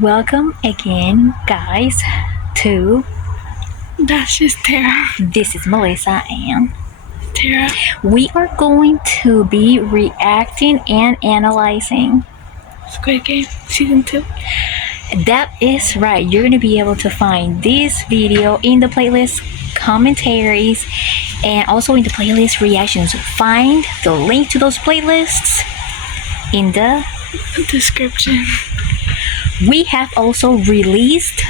Welcome again, guys, to That's just Tara. This is Melissa, and Tara. we are going to be reacting and analyzing Squid Game Season 2. That is right. You're going to be able to find this video in the playlist commentaries and also in the playlist reactions. Find the link to those playlists in the Description. We have also released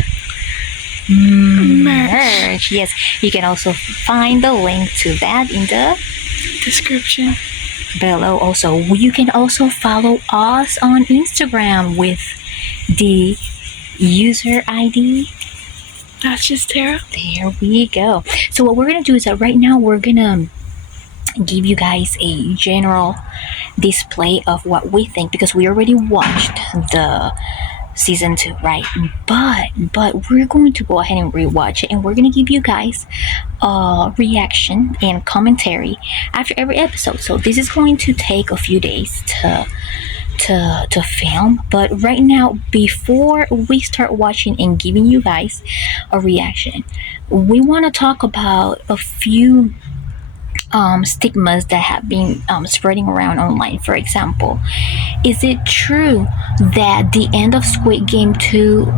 merch. Yes, you can also find the link to that in the Description below. Also, you can also follow us on Instagram with the user ID. That's just Tara. There we go. So what we're gonna do is that right now we're gonna give you guys a general display of what we think, because we already watched the season 2, right? But we're going to go ahead and rewatch it, and we're going to give you guys a reaction and commentary after every episode. So this is going to take a few days to film, but right now, before we start watching and giving you guys a reaction, we want to talk about a few stigmas that have been spreading around online. For example, is it true that the end of Squid Game 2,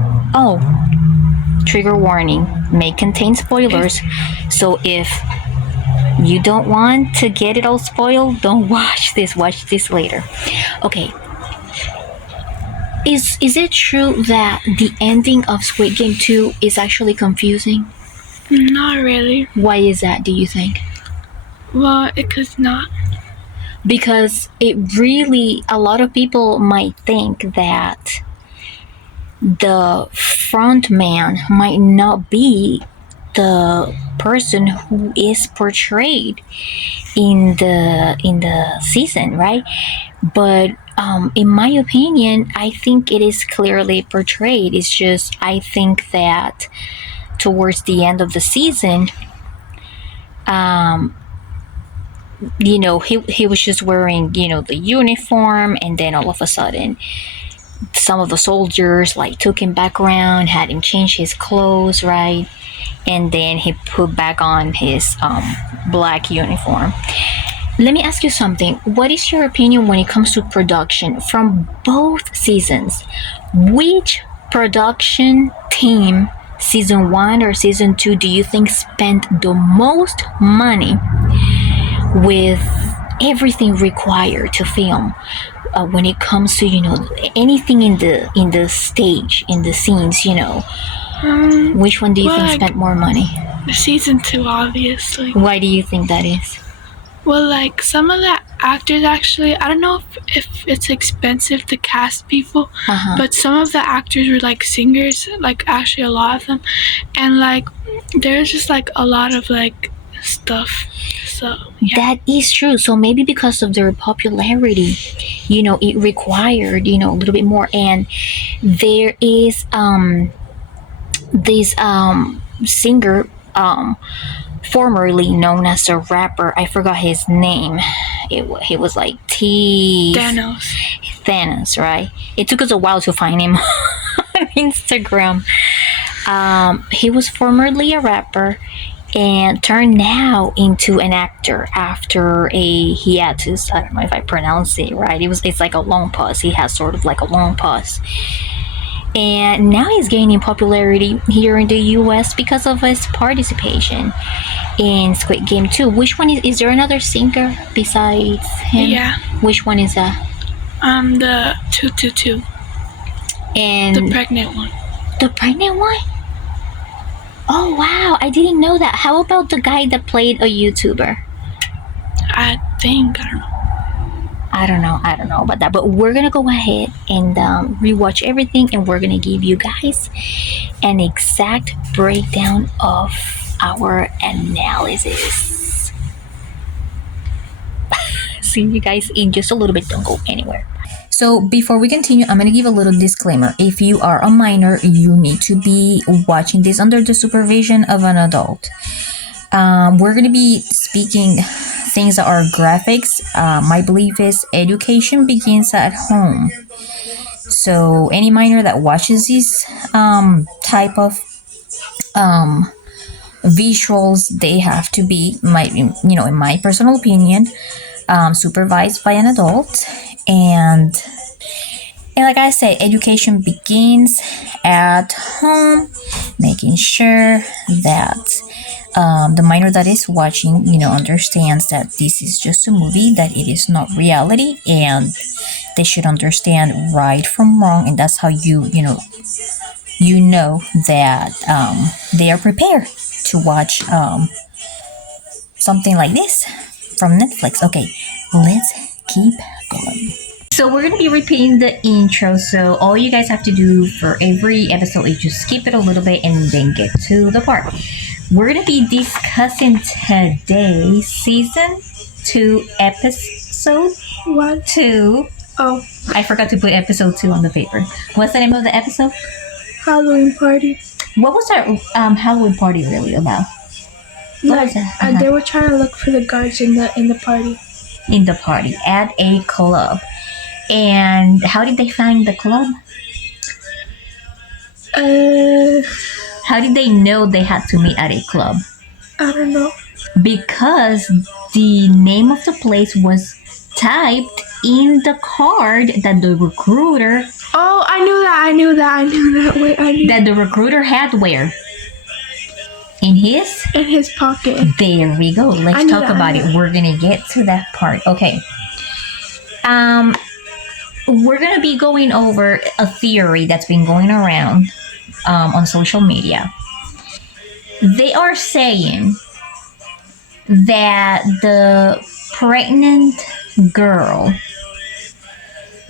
trigger warning, may contain spoilers, so if you don't want to get it all spoiled, don't watch this later. Okay, is it true that the ending of Squid Game 2 is actually confusing? Not really. Why is that, do you think? Well, it could not. Because it really, a lot of people might think that the front man might not be the person who is portrayed in the season, right? But in my opinion, I think it is clearly portrayed. It's just, I think that towards the end of the season, he was just wearing, the uniform, and then all of a sudden some of the soldiers took him back around, had him change his clothes, right? And then he put back on his black uniform. Let me ask you something. What is your opinion when it comes to production from both seasons? Which production team, season 1 or season 2, do you think spent the most money with everything required to film, when it comes to anything in the stage, in the scenes, which one do you think spent more money? Season 2, obviously. Why do you think that is? Well, some of the actors, actually, I don't know if it's expensive to cast people, but some of the actors were singers, actually a lot of them, and there's just a lot of stuff. So yeah. That is true. So maybe because of their popularity, it required a little bit more. And there is this singer, formerly known as a rapper. I forgot his name. He was like Thanos, right? It took us a while to find him on Instagram. He was formerly a rapper and turned now into an actor after a hiatus. I don't know if I pronounced it right. It's like a long pause. He has sort of like a long pause. And now he's gaining popularity here in the US because of his participation in Squid Game 2. Which one is there another singer besides him? Yeah. Which one is that? The 222. And the pregnant one. The pregnant one? Oh wow, I didn't know that. How about the guy that played a YouTuber? I don't know about that, but we're gonna go ahead and rewatch everything, and we're gonna give you guys an exact breakdown of our analysis. See you guys in just a little bit. Don't go anywhere. So before we continue, I'm going to give a little disclaimer. If you are a minor, you need to be watching this under the supervision of an adult. We're going to be speaking things that are graphics. My belief is education begins at home. So any minor that watches these type of um, visuals, they have to be, in my personal opinion, supervised by an adult. And like I said, education begins at home, making sure that the minor that is watching, understands that this is just a movie, that it is not reality, and they should understand right from wrong, and that's how you know that they are prepared to watch something like this from Netflix. Okay, let's keep going. So we're gonna be repeating the intro. So all you guys have to do for every episode is just skip it a little bit and then get to the part. We're gonna be discussing today season 2, episode 2. Oh, I forgot to put episode 2 on the paper. What's the name of the episode? Halloween Party. What was our Halloween party really about? They were trying to look for the guards in the party. In the party at a club. And how did they find the club? How did they know they had to meet at a club? I don't know. Because the name of the place was typed in the card that the recruiter. Oh, I knew that. Wait, I knew that the recruiter had where? In his pocket. There we go. Let's talk about it. We're gonna get to that part. Okay. We're gonna be going over a theory that's been going around on social media. They are saying that the pregnant girl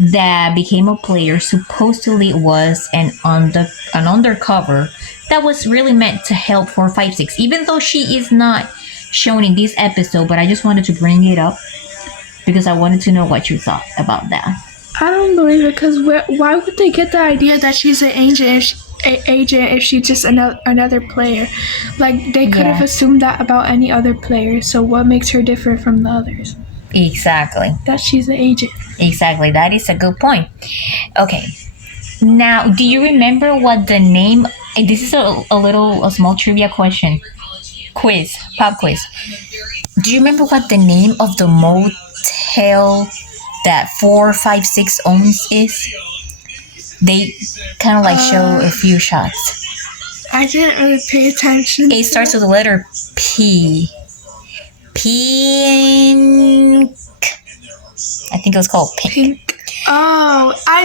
that became a player supposedly was an undercover that was really meant to help 456, even though she is not shown in this episode. But I just wanted to bring it up because I wanted to know what you thought about that. I don't believe it, because why would they get the idea that she's an agent if she's just another player? Like, they could have assumed that about any other player. So what makes her different from the others? Exactly. That she's an agent. Exactly. That is a good point. Okay. Now, do you remember what the name... And this is a small trivia question. Pop quiz. Do you remember what the name of the motel that 456 owns is? They kind of show a few shots. I didn't really pay attention. It starts with the letter P. Pink. I think it was called Pink. Oh, I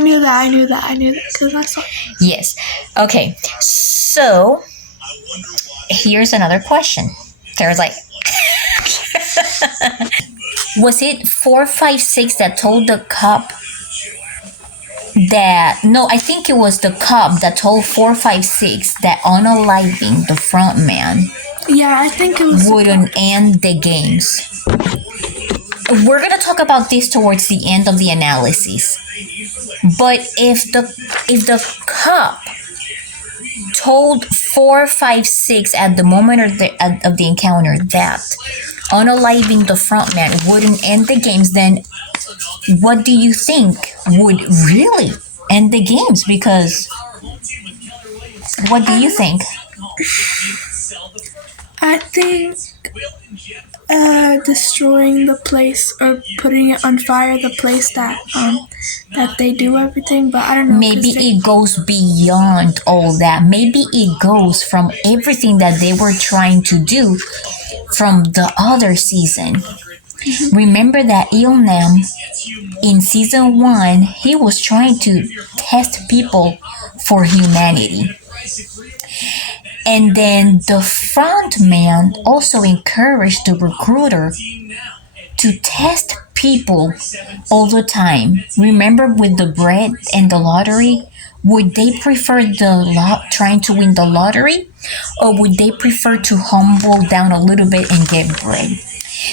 knew that because I saw it. Yes. Okay. So here's another question. There's was it 456 that told the cop that... No, I think it was the cop that told 456 that unaliving the front man... Yeah, I think it was... wouldn't end the games. We're going to talk about this towards the end of the analysis. But if the cop told 456 at the moment of the encounter that unaliving the front man wouldn't end the games, then what do you think would really end the games? Because what do you think? I think destroying the place or putting it on fire, the place that they do everything, but I don't know. Maybe it goes beyond all that. Maybe it goes from everything that they were trying to do from the other season. Mm-hmm. Remember that Ilnam in season 1, he was trying to test people for humanity. And then the front man also encouraged the recruiter to test people all the time. Remember with the bread and the lottery? Would they prefer trying to win the lottery? Or would they prefer to humble down a little bit and get bread?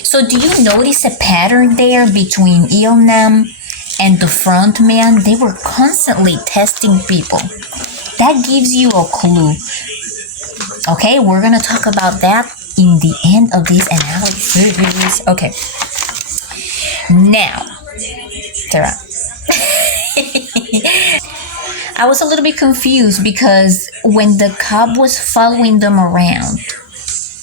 So do you notice a pattern there between Ilnam and the front man? They were constantly testing people. That gives you a clue. Okay, we're going to talk about that in the end of this analysis. Okay. Now, Sarah. I was a little bit confused because when the cop was following them around,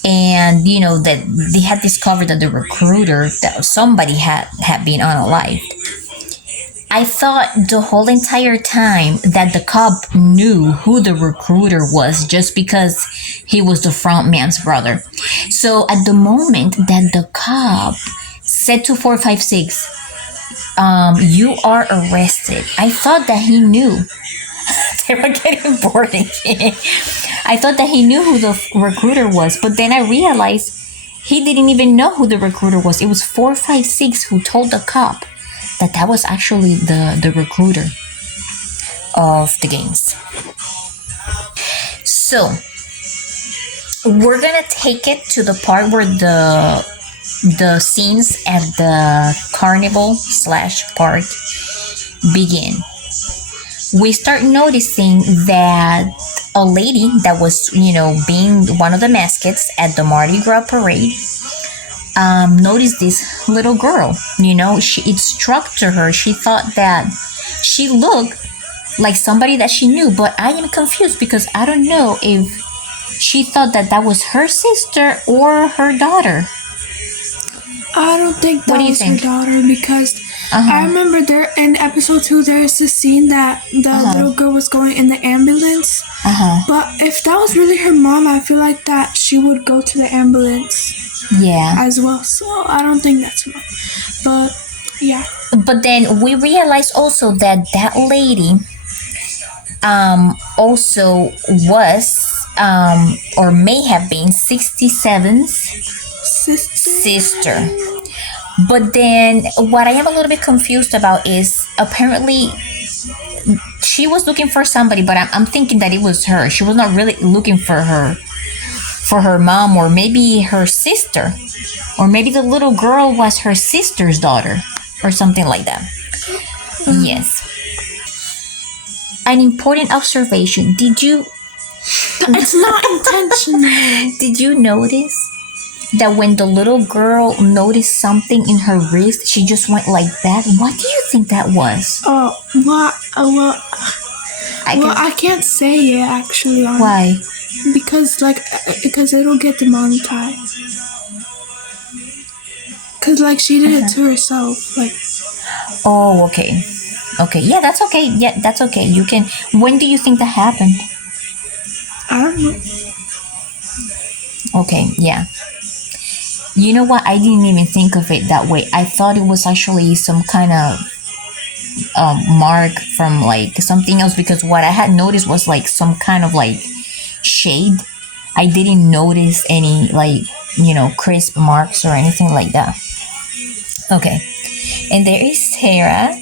and that they had discovered that the recruiter, that somebody had been unalived. I thought the whole entire time that the cop knew who the recruiter was just because he was the front man's brother. So at the moment that the cop said to 456, you are arrested, I thought that he knew. They were getting bored again. I thought that he knew who the recruiter was, but then I realized he didn't even know who the recruiter was. It was 456 who told the cop that was actually the recruiter of the games. So we're gonna take it to the part where the scenes at the carnival / park begin. We start noticing that a lady that was, being one of the mascots at the Mardi Gras parade, noticed this little girl. It struck to her. She thought that she looked like somebody that she knew, but I am confused because I don't know if she thought that was her sister or her daughter. I don't think that was her daughter because I remember there in episode 2 there's a scene that the little girl was going in the ambulance. But if that was really her mom, I feel like that she would go to the ambulance. Yeah. As well. So I don't think that's her mom. But yeah. But then we realized also that lady also was or may have been 67's sister. But then what I am a little bit confused about is apparently she was looking for somebody, but I'm thinking that it was her. She was not really looking for her mom, or maybe her sister, or maybe the little girl was her sister's daughter or something like that. Yes. An important observation. It's not intentional. Did you notice that when the little girl noticed something in her wrist, she just went like that? What do you think that was? I can't say it actually. Why? Because it'll get demonetized. Because she did it to herself. Oh, okay. Okay, yeah, that's okay. Yeah, that's okay. You can. When do you think that happened? I don't know. Okay, yeah. You know what? I didn't even think of it that way. I thought it was actually some kind of mark from something else, because what I had noticed was some kind of shade. I didn't notice any crisp marks or anything like that. Okay, and there is Sarah.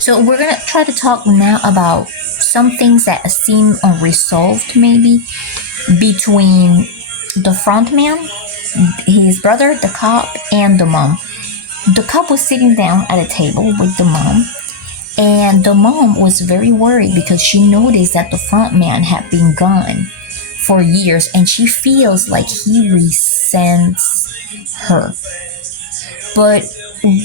So we're gonna try to talk now about some things that seem unresolved, maybe between the front man, his brother, the cop, and the mom. The cop was sitting down at a table with the mom, and the mom was very worried because she noticed that the front man had been gone for years, and she feels like he resents her. But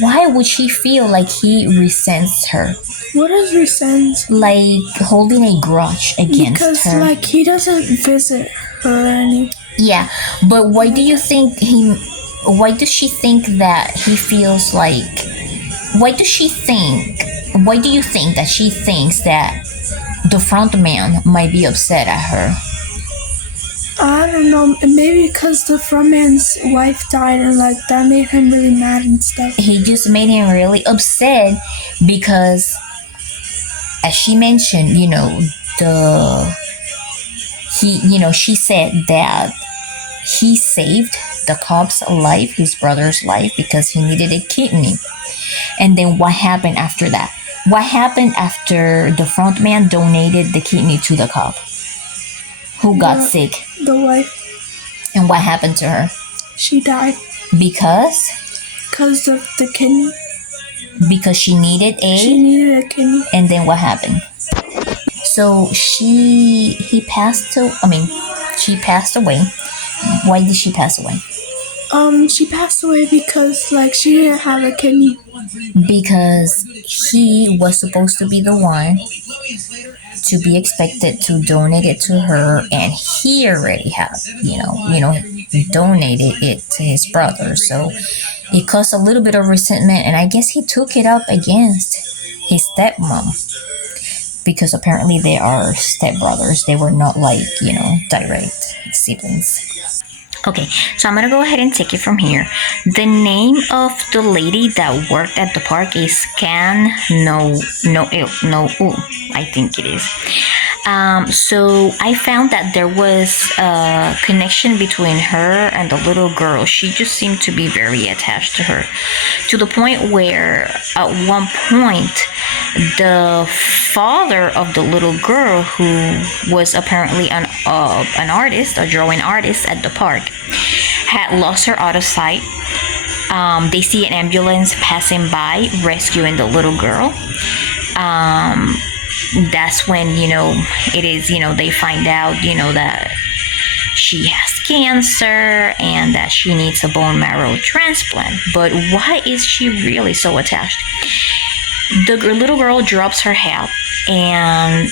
why would she feel like he resents her? What is resents? Like holding a grudge against her. Because he doesn't visit her or anything. Yeah, but why do you think why does she think that he feels like, why do you think that she thinks that the front man might be upset at her? I don't know, maybe because the front man's wife died and that made him really mad and stuff. He just made him really upset because, as she mentioned, she said that he saved the cop's life, his brother's life, because he needed a kidney. And then what happened after that? What happened after the front man donated the kidney to the cop? Who got sick? The wife. And what happened to her? She died. Because? Because of the kidney. Because she needed a kidney. And then what happened? So she passed away. Why did she pass away? She passed away because she didn't have a kidney. Because he was supposed to be the one to be expected to donate it to her, and he already had, donated it to his brother. So it caused a little bit of resentment, and I guess he took it up against his stepmom because apparently they are stepbrothers. They were not like, direct siblings. Okay, so I'm gonna go ahead and take it from here. The name of the lady that worked at the park is Can no, I think it is. So I found that there was a connection between her and the little girl. She just seemed to be very attached to her, to the point where at one point the father of the little girl, who was apparently an artist, a drawing artist at the park, had lost her out of sight. They see an ambulance passing by rescuing the little girl. That's when, it is, they find out, that she has cancer and that she needs a bone marrow transplant. But why is she really so attached? The little girl drops her hat, and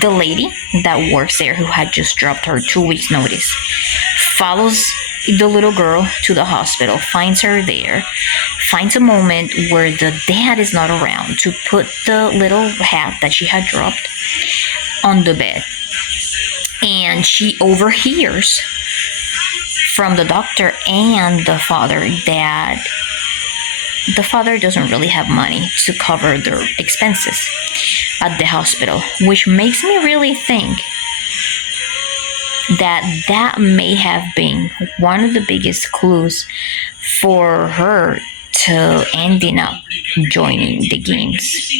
the lady that works there, who had just dropped her 2 weeks notice, follows the little girl to the hospital, finds her there, finds a moment where the dad is not around to put the little hat that she had dropped on the bed. And she overhears from the doctor and the father that the father doesn't really have money to cover their expenses at the hospital, which makes me really think that may have been one of the biggest clues for her to ending up joining the games.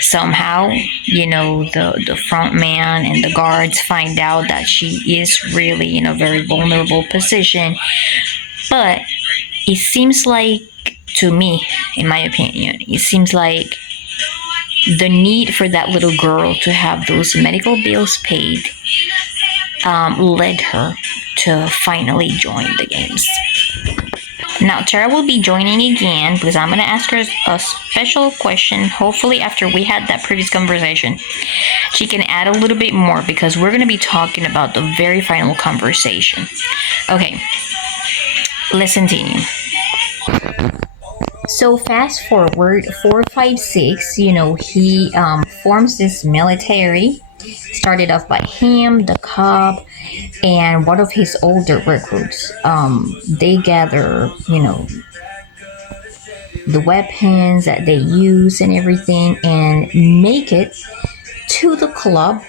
Somehow, the front man and the guards find out that she is really in a very vulnerable position. But it seems like, to me, in my opinion, it seems like the need for that little girl to have those medical bills paid led her to finally join the games. Now, Tara will be joining again because I'm going to ask her a special question. Hopefully, after we had that previous conversation, she can add a little bit more because we're going to be talking about the very final conversation. Okay, let's continue. So fast forward 456, he forms this military. Started off by him, the cop, and one of his older recruits. They gather, the weapons that they use and everything, and make it to the club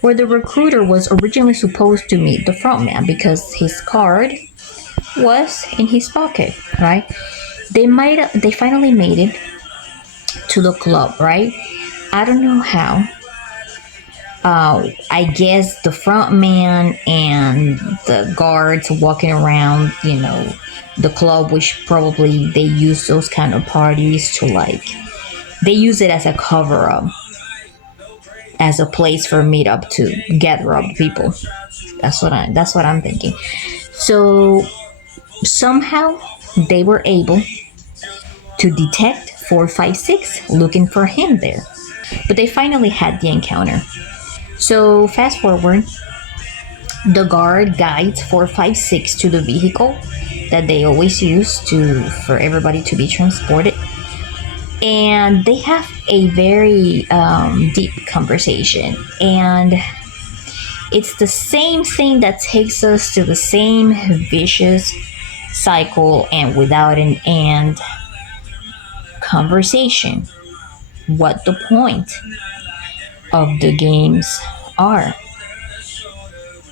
where the recruiter was originally supposed to meet the front man because his card was in his pocket, right? They finally made it to the club, right? I don't know how. I guess the front man and the guards walking around, the club, which probably they use those kind of parties to they use it as a cover up, as a place for meetup to gather up people. That's what I'm thinking. So somehow they were able to detect 456 looking for him there. But they finally had the encounter. So fast forward, the guard guides 456 to the vehicle that they always use for everybody to be transported. And they have a very deep conversation. And it's the same thing that takes us to the same vicious cycle and without an end conversation. What the point of the games are.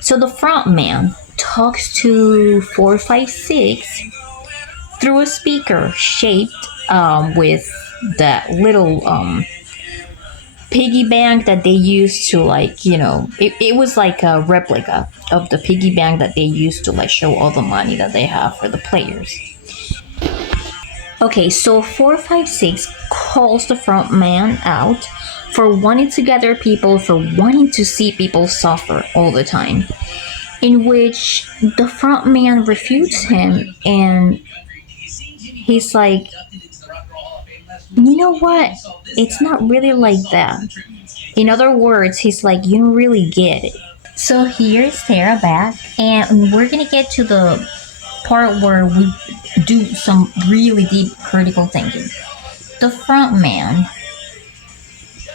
So the front man talks to 456 through a speaker shaped with that little piggy bank that they used to it was like a replica of the piggy bank that they used to show all the money that they have for the players. Okay, so 456 calls the front man out for wanting to gather people, for wanting to see people suffer all the time, in which the front man refutes him, and he's like, you know what? It's not really like that. In other words, he's like, you don't really get it. So here's Sarah back, and we're gonna get to the part where we do some really deep critical thinking. The front man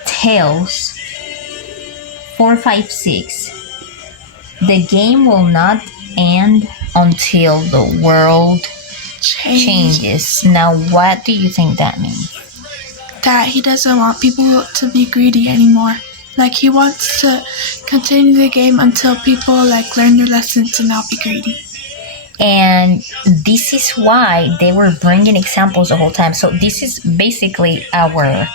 tells 456 the game will not end until the world changes. Now, what do you think that means? That he doesn't want people to be greedy anymore. Like, he wants to continue the game until people like learn their lessons and not be greedy. And this is why they were bringing examples the whole time. So this is basically our,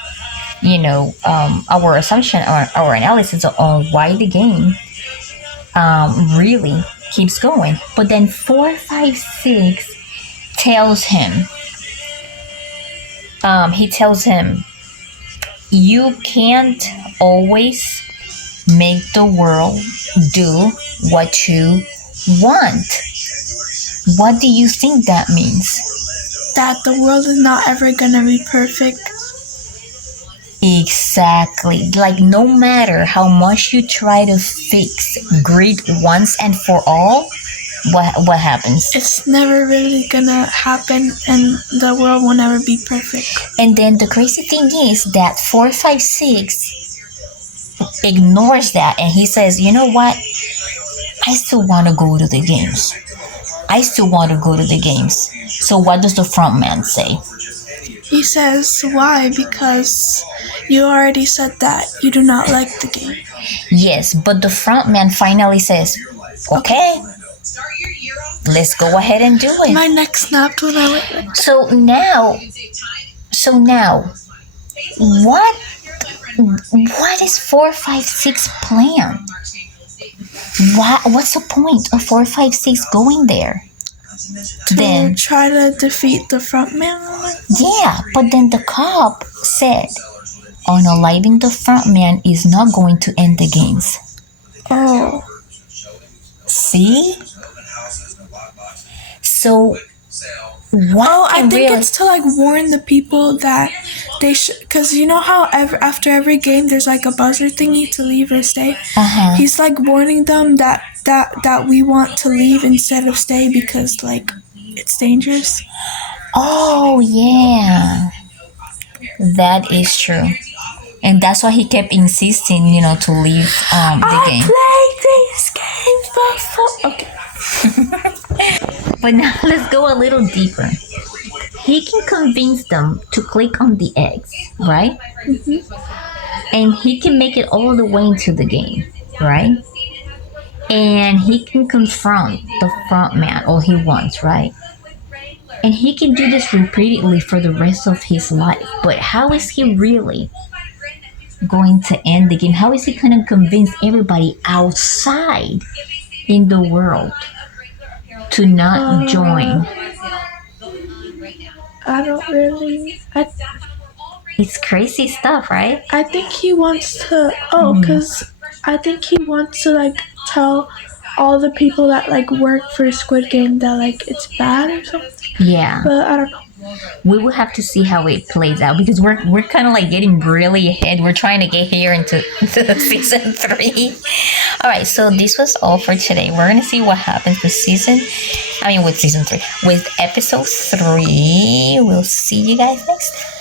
our assumption, our analysis on why the game really keeps going. But then 456 tells him, you can't always make the world do what you want. What do you think that means? That the world is not ever gonna be perfect. Exactly. Like, no matter how much you try to fix greed once and for all, what happens? It's never really gonna happen, and the world will never be perfect. And then the crazy thing is that 456 ignores that, and he says, you know what? I still want to go to the games. So what does the front man say? He says, why? Because you already said that you do not like the game. Yes, but the front man finally says, okay, let's go ahead and do it. My neck snapped when I went like that. So now, what is 456 plan? What's the point of 456 going there? To try to defeat the front man? Yeah, but then the cop said, unaliving the front man is not going to end the games. Oh. See? So, I think it's to like warn the people that they should, because you know how after every game there's like a buzzer thingy to leave or stay. He's like warning them that we want to leave instead of stay because like it's dangerous. Oh yeah, that is true, and that's why he kept insisting, to leave the game. I played these games before. Okay. But now let's go a little deeper. He can convince them to click on the eggs, right? Mm-hmm. And he can make it all the way into the game, right? And he can confront the front man all he wants, right? And he can do this repeatedly for the rest of his life. But how is he really going to end the game? How is he going to convince everybody outside in the world to not join? I don't really. It's crazy stuff, right? I think he wants to. Because I think he wants to like tell all the people that like work for Squid Game that like it's bad or something. Yeah. But I don't know. We will have to see how it plays out because we're kind of like getting really ahead. We're trying to get here into season 3. All right, so this was all for today. We're gonna see what happens with season 3. With episode 3. We'll see you guys next time.